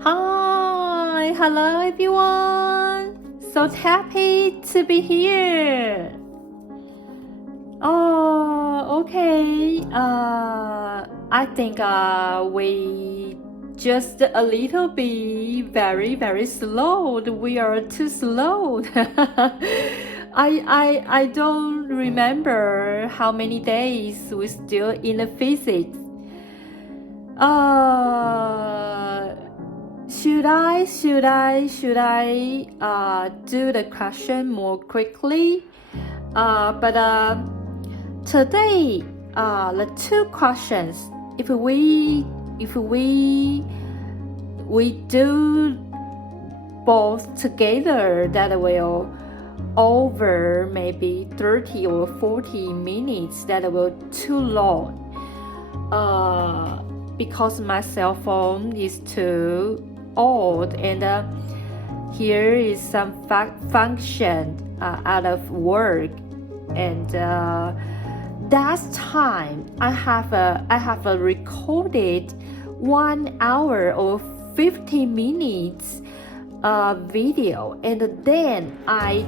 Hi, hello everyone. So happy to be here. Oh, okay. I think we just a little bit very slow. We are too slow. I don't remember how many days we still in the physics. Should I do the question more quickly? But today, the two questions. If we do both together, that will over maybe 30 or 40 minutes. That will too long. Because my cell phone is too old, and here is some function out of work, and that time I have a recorded 1 hour or 50 minutes video, and then I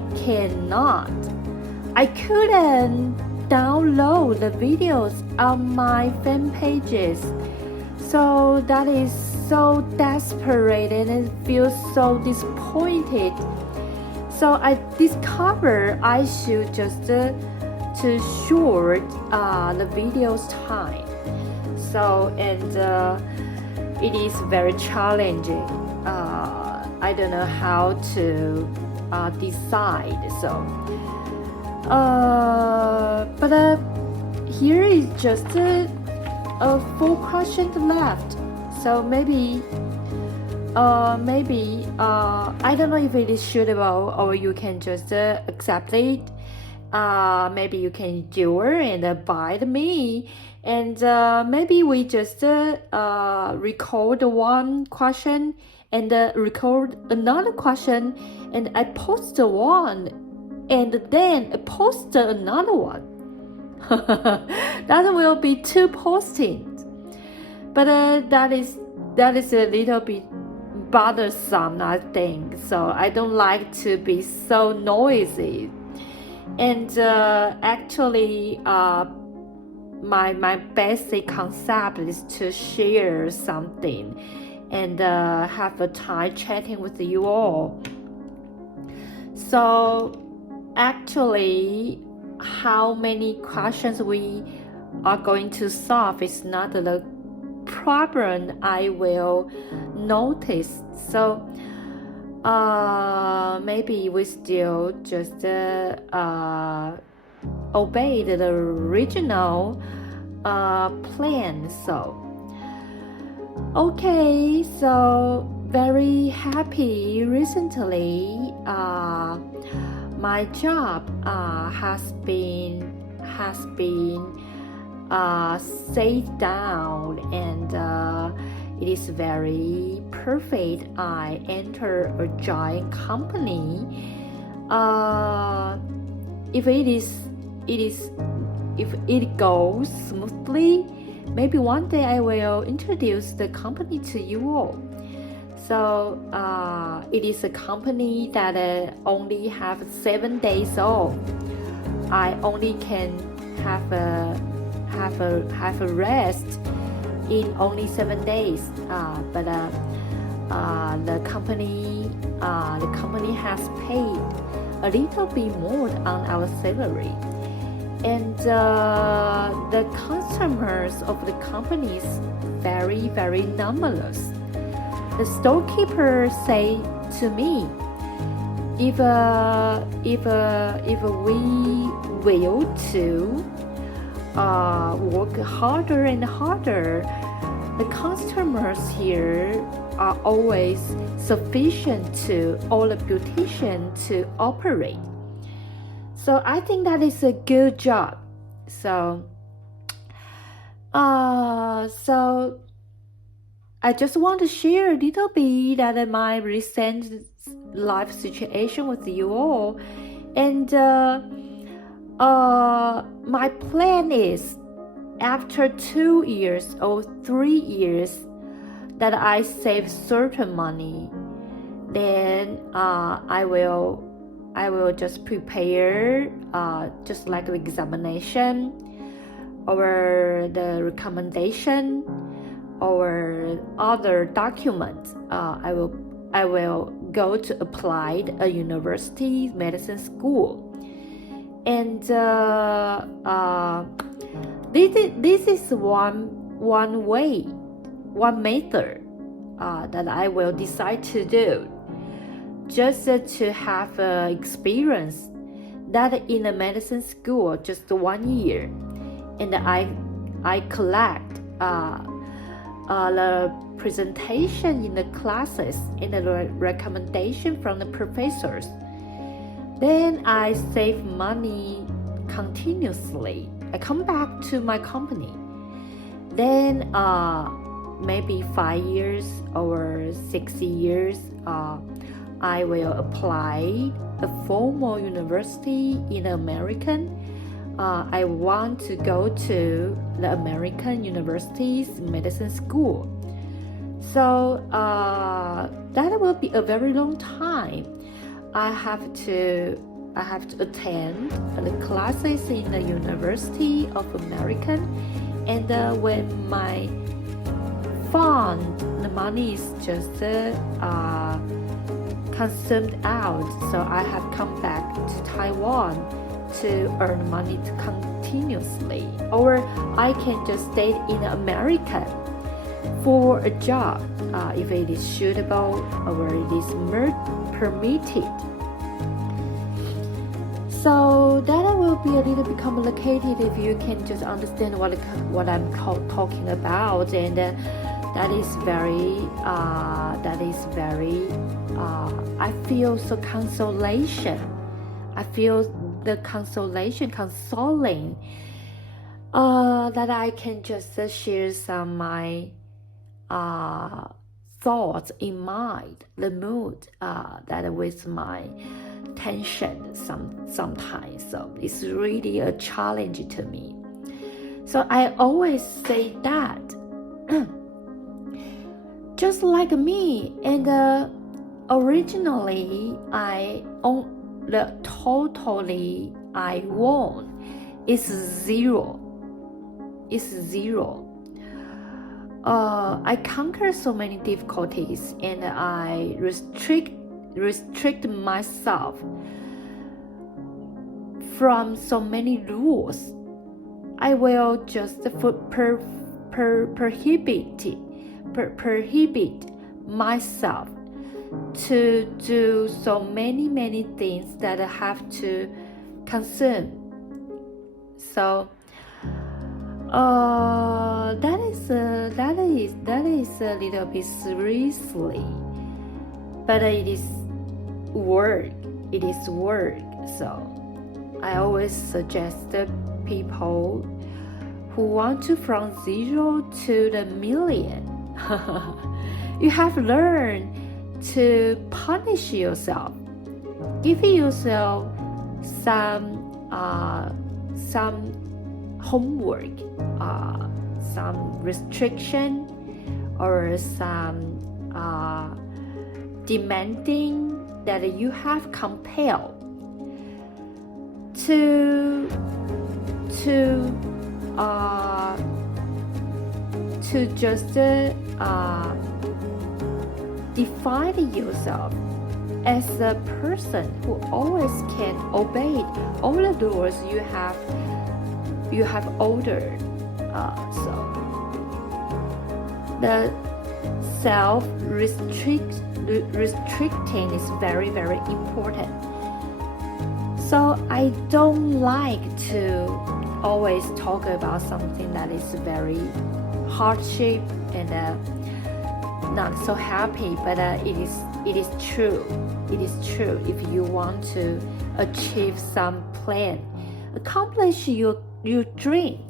couldn't download the videos on my fan pages. So that is so desperate, and it feels so disappointed. So I discovered I should just to short the video's time. So and it is very challenging. I don't know how to decide. So but here is just a 4 questions left. So maybe I don't know if it is suitable, or you can just accept it. Maybe you can endure and abide me, and maybe we just record one question and record another question, and I post one, and then I post another one. That will be 2 postings, but that is a little bit bothersome, I think. So I don't like to be so noisy, and actually my basic concept is to share something and have a time chatting with you all. So actually, how many questions we are going to solve is not the problem I will notice. So maybe we still just obey the original plan. So okay, so very happy recently. My job has been saved down, and it is very perfect. I enter a giant company. If it goes smoothly, maybe one day I will introduce the company to you all. So it is a company that only have 7 days off. I only can have a rest in only 7 days. But the company has paid a little bit more on our salary, and the customers of the company is very numerous. The storekeeper say to me, if we will to work harder and harder, the customers here are always sufficient to all the beautician to operate. So I think that is a good job. So I just want to share a little bit that my recent life situation with you all, and my plan is after 2 years or 3 years, that I save certain money, then I will just prepare just like the examination or the recommendation or other documents. I will go to apply a university medicine school, and this is one way, one method that I will decide to do, just to have experience that in a medicine school just 1 year, and I collect the presentation in the classes and the recommendation from the professors. Then I save money continuously. I come back to my company. Then maybe 5 years or 6 years, I will apply a formal university in American. I want to go to the American University's medicine school. So that will be a very long time. I have to attend the classes in the University of American, and when my fund, the money is just consumed out, so I have come back to Taiwan to earn money continuously, or I can just stay in America for a job if it is suitable or it is permitted. So that will be a little bit complicated if you can just understand what I'm talking about, and that is very I feel so consolation. I feel the consoling that I can just share some my thoughts in mind, the mood that with my tension sometimes. So it's really a challenge to me. So I always say that just like me, and originally I own the totally I won is zero. I conquer so many difficulties, and I restrict myself from so many rules. I will just prohibit myself to do so many things that I have to consume. So that is a little bit seriously, but it is work. So I always suggest the people who want to from 0 to the million. You have learned to punish yourself. Give yourself some homework, some restriction, or some demanding that you have compelled to just define yourself as a person who always can obey all the rules you have ordered. So the self-restricting is very important. So I don't like to always talk about something that is very hardship and not so happy, but it is true. It is true. If you want to achieve some plan, accomplish your dream,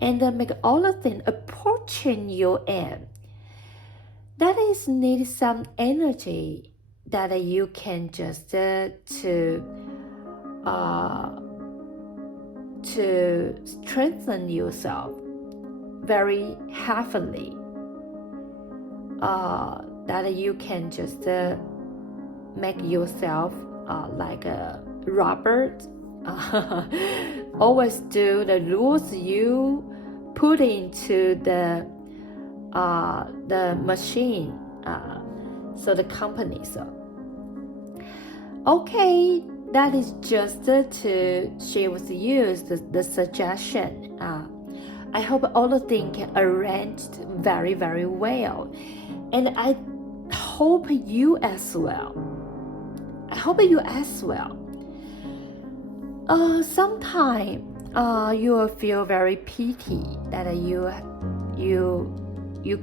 and make all of them approaching your aim, that is need some energy that you can just to strengthen yourself very heavily. that you can just make yourself like a Robert. Always do the rules you put into the machine, so the company. So okay, that is just to share with you the suggestion. I hope all the things arranged very, very well, and I hope you as well. I hope you as well. Sometimes you will feel very pity that you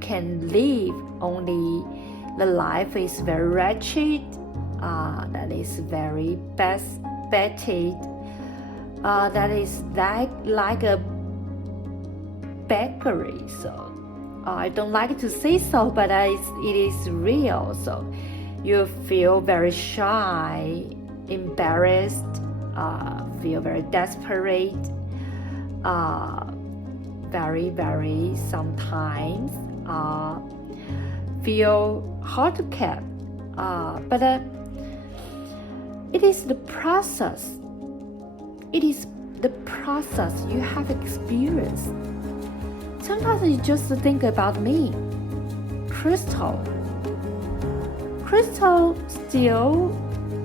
can live only the life is very wretched, that is very betted, that is like a bakery. So I don't like to say so, but it is real. So you feel very shy, embarrassed, feel very desperate, very, very sometimes feel hard to keep, but it is the process. It is the process you have experienced. Sometimes you just think about me, Crystal still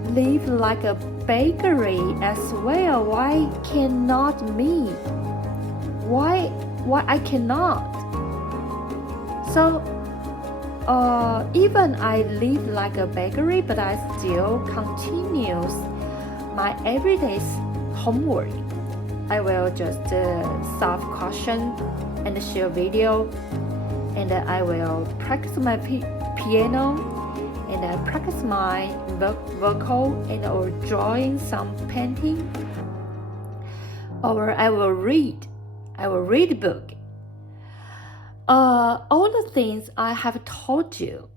live like a bakery as well. Why cannot me? Why I cannot? So even I live like a bakery, but I still continues my everyday homework. I will just solve question and share video, and I will practice my piano, and I practice my vocal, and or drawing some painting, or I will read a book. All the things I have told you,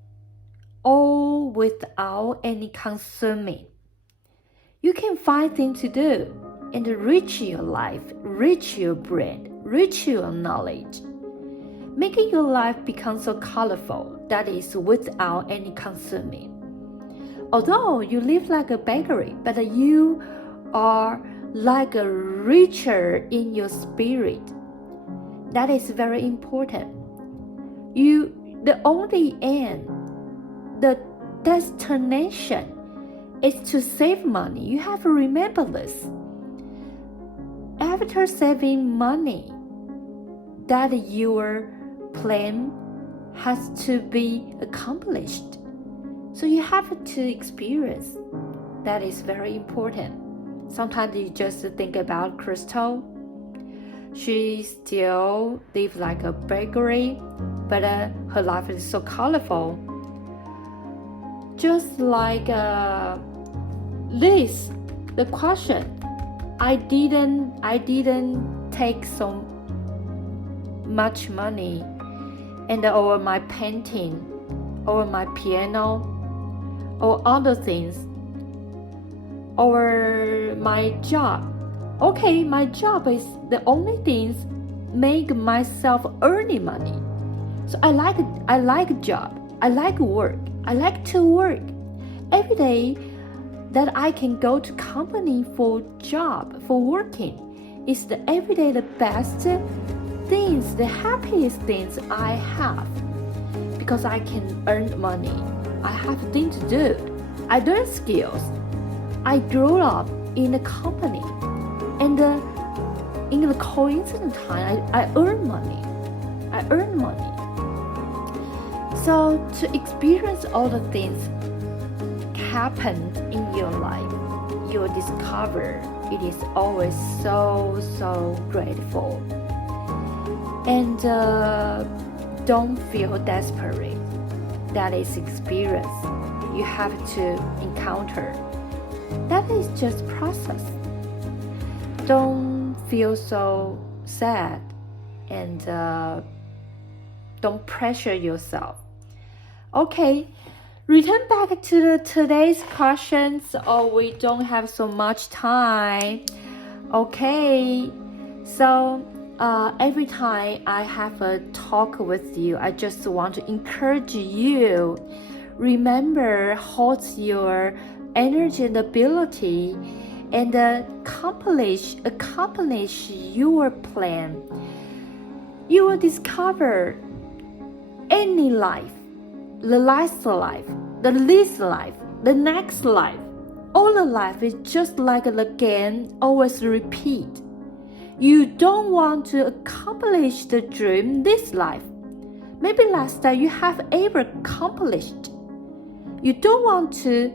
all without any consuming. You can find things to do and reach your life, reach your brain, reach your knowledge, making your life become so colorful, that is without any consuming. Although you live like a bakery, but you are like a richer in your spirit. That is very important. The only end, the destination is to save money. You have to remember this. After saving money, that your plan has to be accomplished. So you have to experience. That is very important. Sometimes you just think about Crystal. She still lives like a bakery, but her life is so colorful. Just like this, the question. I didn't take so much money, and over my painting, over my piano, or other things, or my job. Okay, my job is the only things make myself earning money. So I like job. I like work. I like to work. Every day that I can go to company for job, for working, is the everyday the best things, the happiest things I have. Because I can earn money. I have things to do. I learn skills. I grew up in a company. And in the coincident time, I earn money. I earn money. So to experience all the things happened in your life, you will discover it is always so grateful. And don't feel desperate. That is experience you have to encounter. That is just process. Don't feel so sad, and don't pressure yourself. Okay, return back to today's questions, or we don't have so much time. Okay, so every time I have a talk with you, I just want to encourage you. Remember, hold your energy and ability and accomplish your plan. You will discover any life, the last life, the least life, the next life. All the life is just like the game, always repeat. You don't want to accomplish the dream this life. Maybe last time you have ever accomplished. You don't want to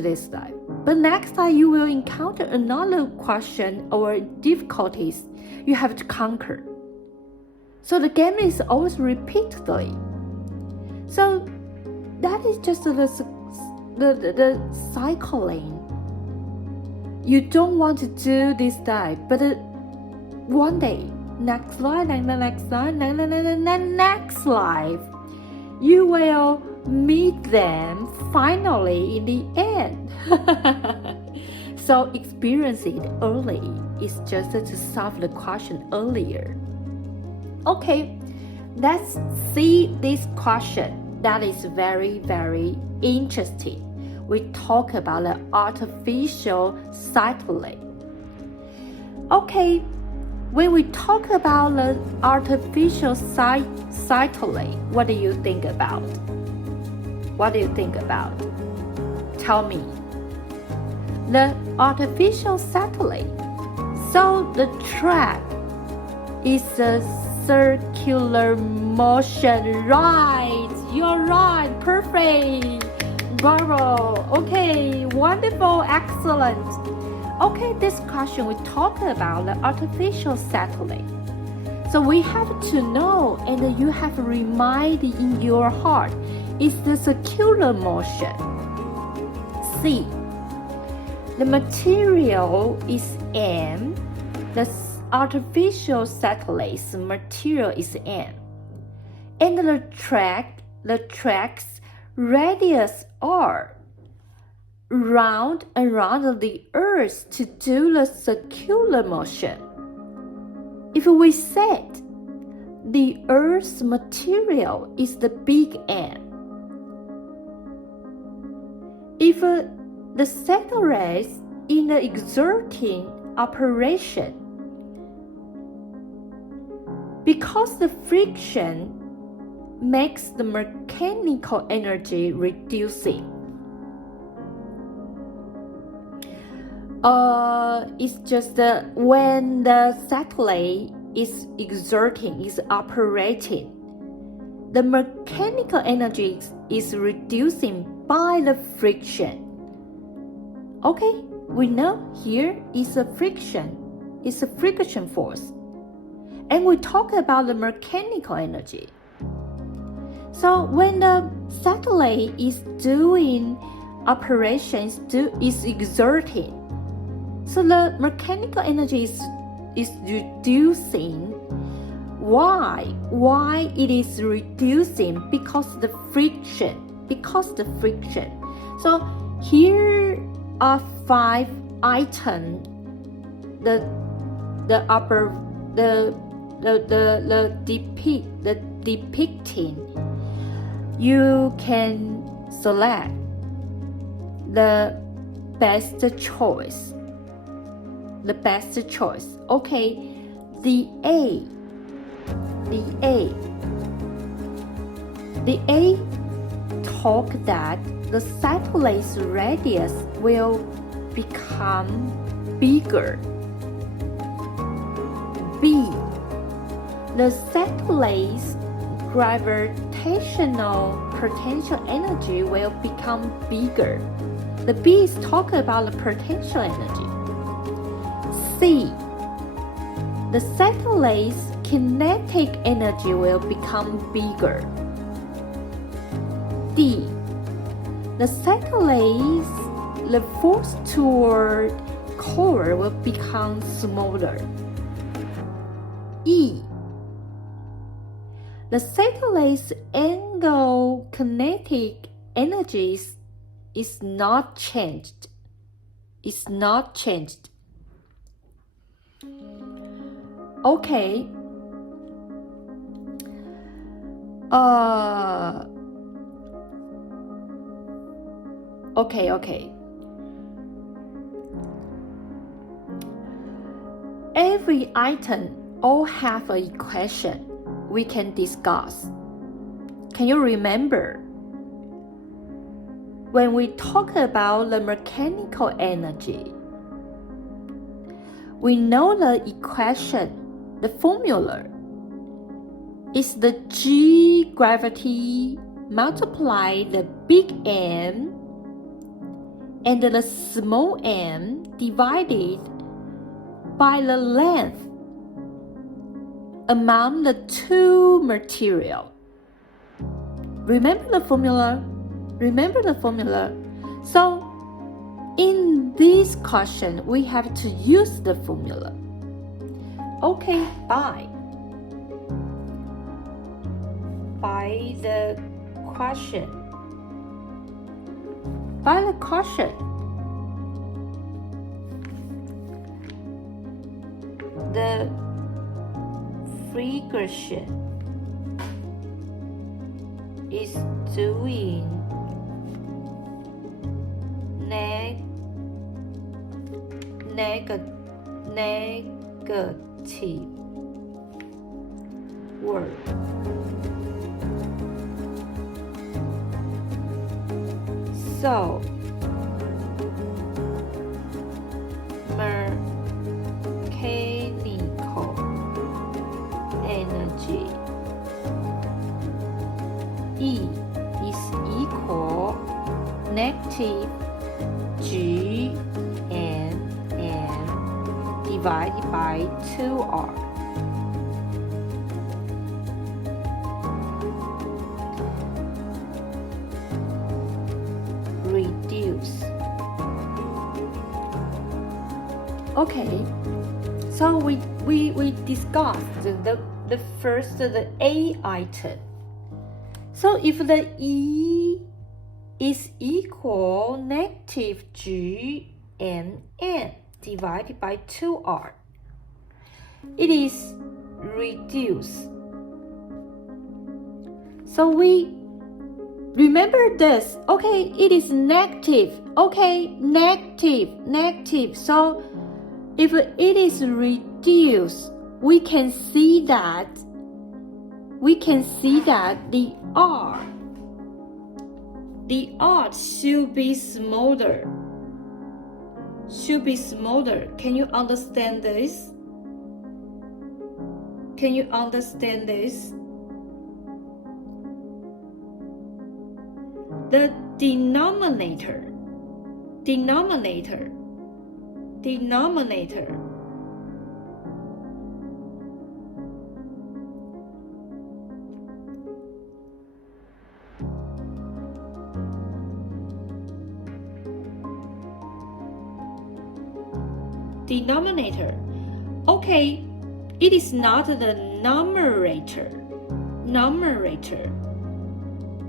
this life. But next time you will encounter another question or difficulties you have to conquer. So the game is always repeatedly. So that is just the cycling. You don't want to do this life, but one day, next life, next life, you will meet them finally in the end. So experience it early is just to solve the question earlier. Okay, let's see this question that is very, very interesting. We talk about the artificial satellite. Okay, when we talk about the artificial satellite, what do you think about? What do you think about? Tell me. The artificial satellite. So the track is a circular motion, right? You're right, perfect. Bravo. Okay, wonderful, excellent. Okay, this question we talk about the artificial satellite. So we have to know, and you have reminded in your heart, is the circular motion. C. The material is M. The artificial satellite's material is M. And the track's radius R round around the Earth to do the circular motion. If we said the Earth's material is the big M, if the satellite in the exerting operation, because the friction makes the mechanical energy reducing. It's just when the satellite is exerting, is operating, the mechanical energy is reducing by the friction. Okay, we know here is a friction. It's a friction force. And we talk about the mechanical energy. So when the satellite is doing operations, is exerting, so the mechanical energy is reducing. Why? Why it is reducing? Because the friction. So here are 5 items. The depicting. You can select the best choice. Okay, the A talk that the satellite's radius will become bigger. B, the satellite's gravitational potential energy will become bigger. The B is talking about the potential energy. C, the satellite's kinetic energy will become bigger. D, the satellite's force toward core will become smaller. E, the satellite's angle kinetic energy is not changed. Okay. Okay. Every item all have an equation we can discuss. Can you remember? When we talk about the mechanical energy, we know the equation, the formula is the G gravity multiply the big M and the small m divided by the length among the two materials. Remember the formula? So, in this question, we have to use the formula. Okay, by the question. The friction is doing negative work. So, mechanical energy E is equal negative G N divided by 2R. Reduce. Okay, so we discussed the first, the A item. So if the E is equal negative G N divided by 2R, it is reduced. So we remember this. Okay, it is negative. Okay, negative. So if it is reduced, we can see that the R should be smaller. Can you understand this? The denominator okay, it is not the numerator.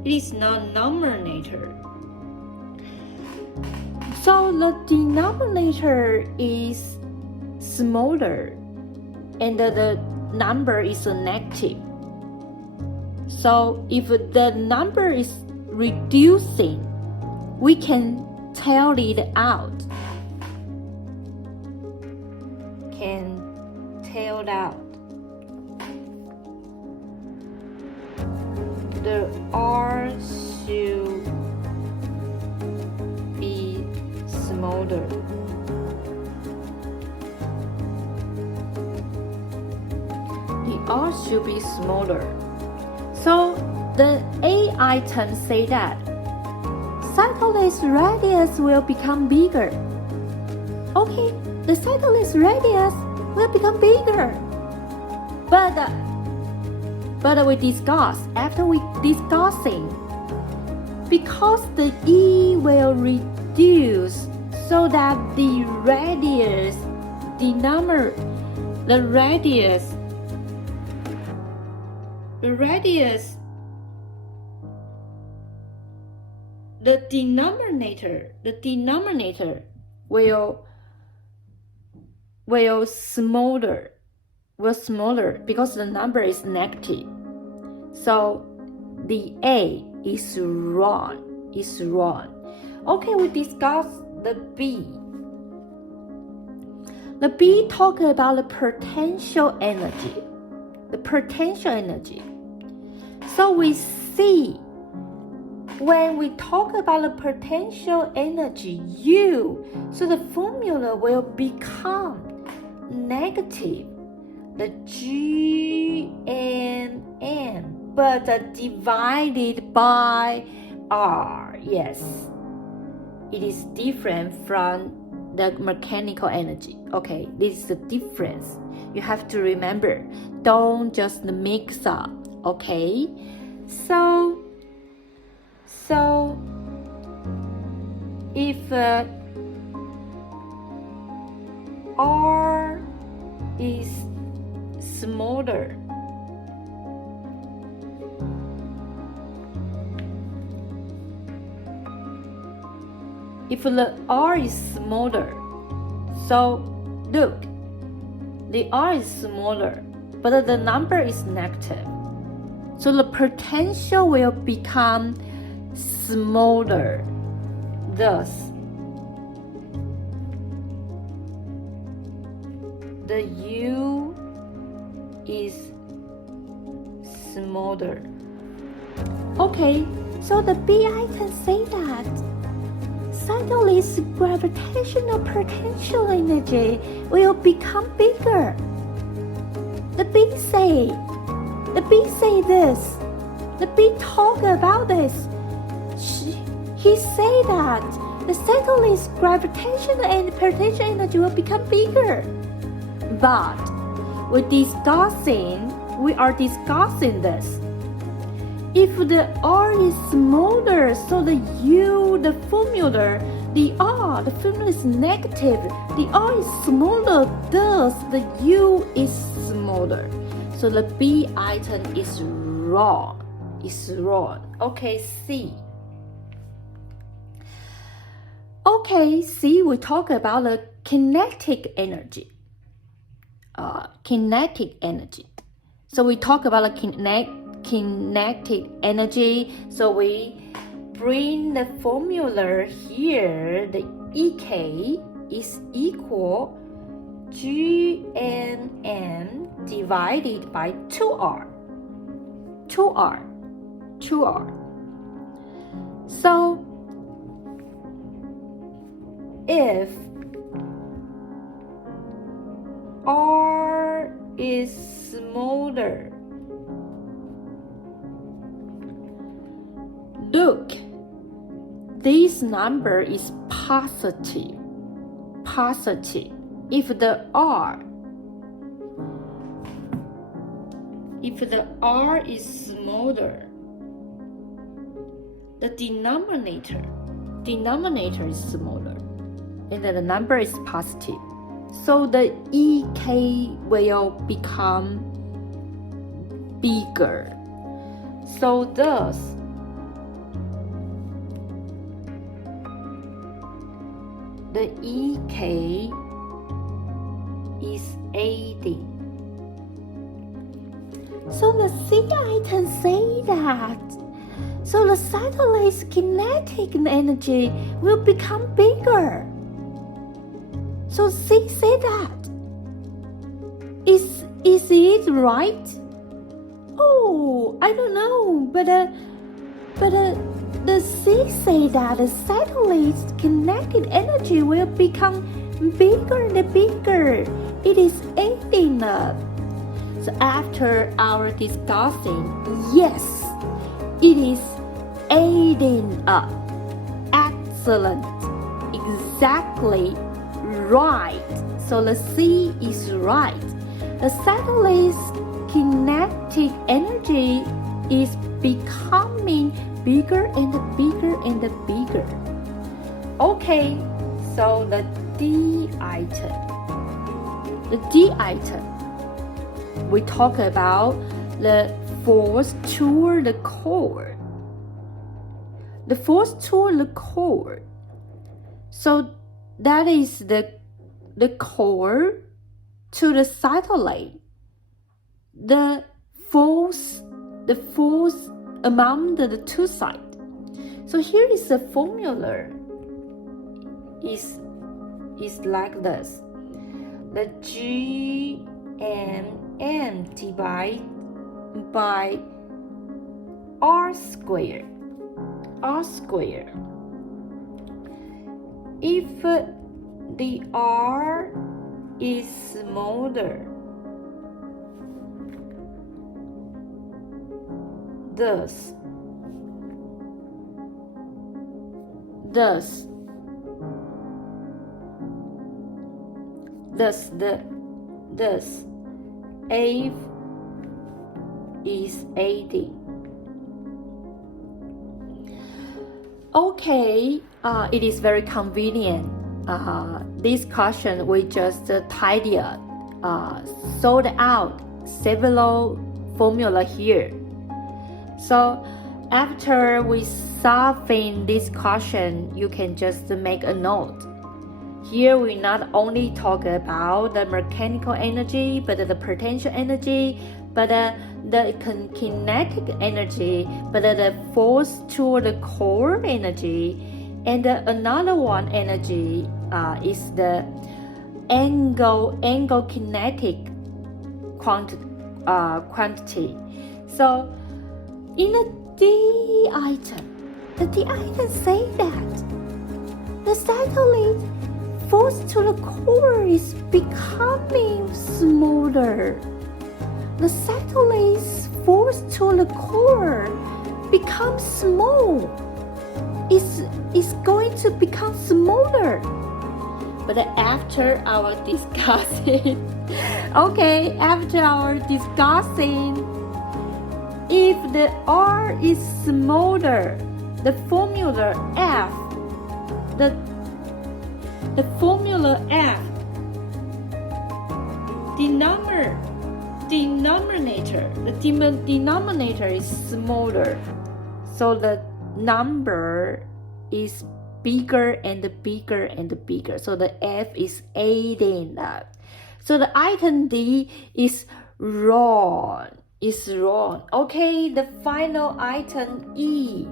It is not numerator. So the denominator is smaller and the number is negative. So if the number is reducing, we can tell it out. The R should be smaller. So the A item say that cyclist radius will become bigger. Okay, the cyclist radius will become bigger. But we discuss, after we discussing, because the E will reduce so that the radius, the denominator will smaller. will smaller because the number is negative. So the A is wrong. Okay, we discuss the B. The B talk about the potential energy. So we see when we talk about the potential energy U, so the formula will become negative, the G and M, but divided by R. Yes, it is different from the mechanical energy. Okay, this is the difference. You have to remember. Don't just mix up. Okay, so if R is smaller, if the R is smaller, so look, the R is smaller, but the number is negative. So the potential will become smaller. Thus, the U is smaller. Okay, so the B item say that suddenly gravitational potential energy will become bigger. The B say this. The B talk about this. He say that the satellite's gravitational and potential energy will become bigger. But we are discussing this. If the R is smaller, so the U, the formula is negative. The R is smaller, thus the U is smaller. So the B item is wrong. Okay, C. Okay, C, we talk about the kinetic energy. So we talk about the kinetic energy. So we bring the formula here. The EK is equal G and M divided by 2R. So if R is smaller, look, this number is positive. If the R is smaller, the denominator is smaller, and the number is positive. So the EK will become bigger. So thus, the EK is 80. So the C item say that. So the satellite's kinetic energy will become bigger. So C say that. Is it right? Oh, I don't know, but the C say that the satellite's kinetic energy will become bigger and bigger. It is adding up. So after our discussing, yes, it is adding up. Excellent. Exactly right. So the C is right. The satellite's kinetic energy is becoming bigger and bigger and bigger. Okay, so the D item. We talk about the force toward the core. The force toward the core. So that is the core to the satellite. the force among the two sides. So here is the formula is like this. The G and M divided by R squared. If the R is smaller, thus F is 80. Okay, it is very convenient. This question we just tidy up, sort out several formula here. So after we solving this question, you can just make a note. Here we not only talk about the mechanical energy, but the potential energy, but the kinetic energy, but the force to the core energy, and another one energy is the angle kinetic quantity. So in the D item say that the satellite force to the core is becoming smaller. The satellite's force to the core becomes small. It's going to become smaller. But after our discussing, if the R is smaller, the formula F, the formula F, the denominator is smaller, so the number is bigger and bigger and bigger. So the F is 18. So the item D is wrong. Okay, the final item E.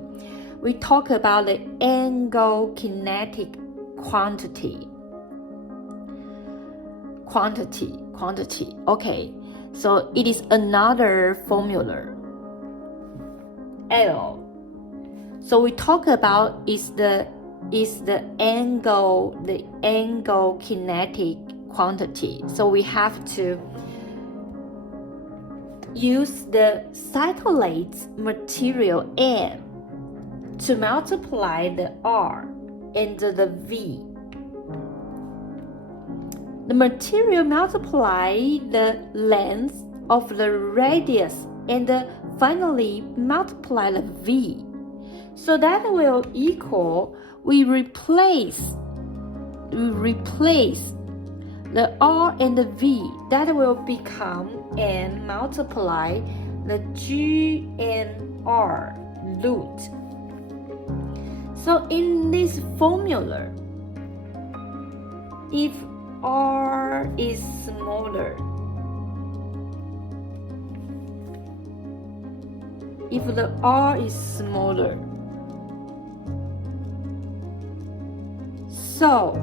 We talk about the angle kinetic quantity. Okay, so it is another formula. L. So we talk about is the angle kinetic quantity. So we have to use the satellite's material M to multiply the R and the V. The material multiply the length of the radius and finally multiply the V. So that will equal, we replace the R and the V. That will become and multiply the G and R root. So in this formula, if R is smaller, if the R is smaller, so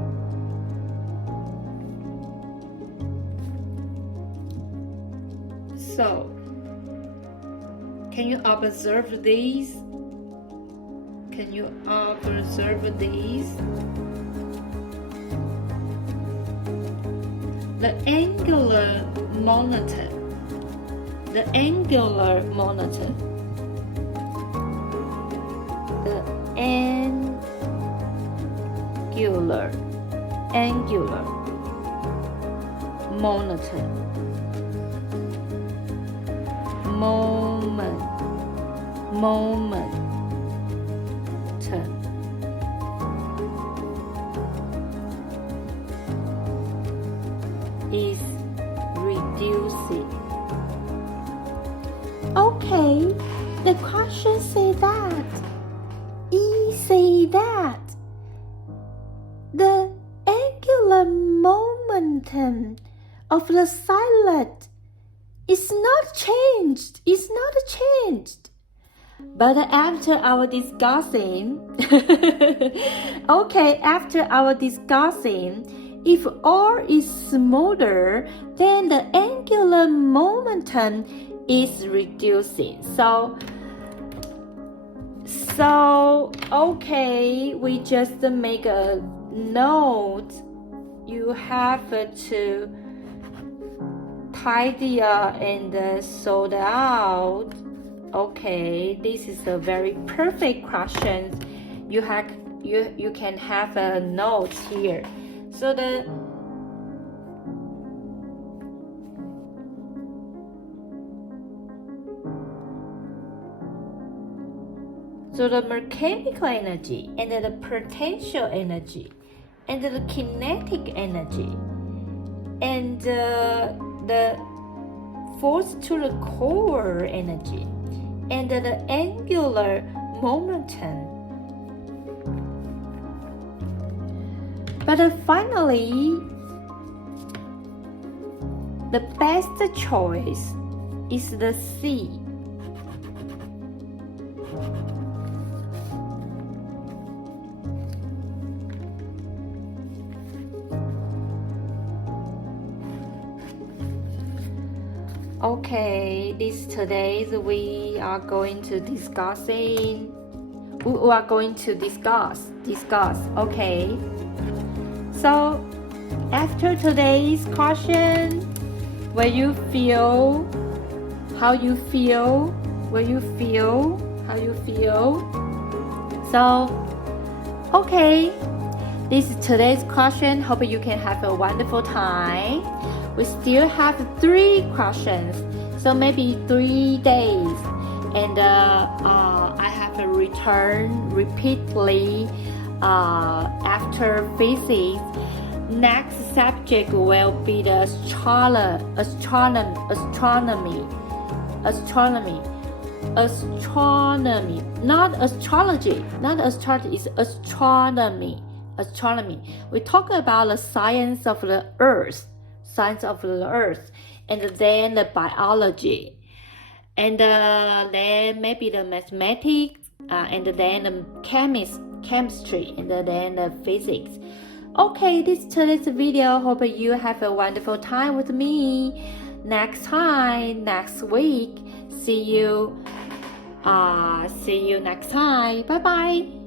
can you observe these? The angular momentum. The angular momentum is reducing. Okay, the question say that the angular momentum of the satellite It's not changed. It's not changed. But after our discussing, okay, after our discussing, if R is smaller, then the angular momentum is reducing. So okay, we just make a note. You have to tidy and sort out. Okay, this is a very perfect question. You can have a note here. So the mechanical energy and the potential energy and the kinetic energy and the force to the core energy and the angular momentum. But finally, the best choice is the C. Okay, today's we are going to discuss. Okay. So after today's question, how you feel? So okay, this is today's question. Hope you can have a wonderful time. We still have 3 questions, so maybe 3 days, and I have to return repeatedly after physics. Next subject will be the astronomy, not astrology, it's astronomy. We talk about the science of the earth, and then the biology, and then maybe the mathematics, and then the chemistry, and then the physics. Okay, this is today's video. Hope you have a wonderful time with me. Next week. See you next time. Bye bye.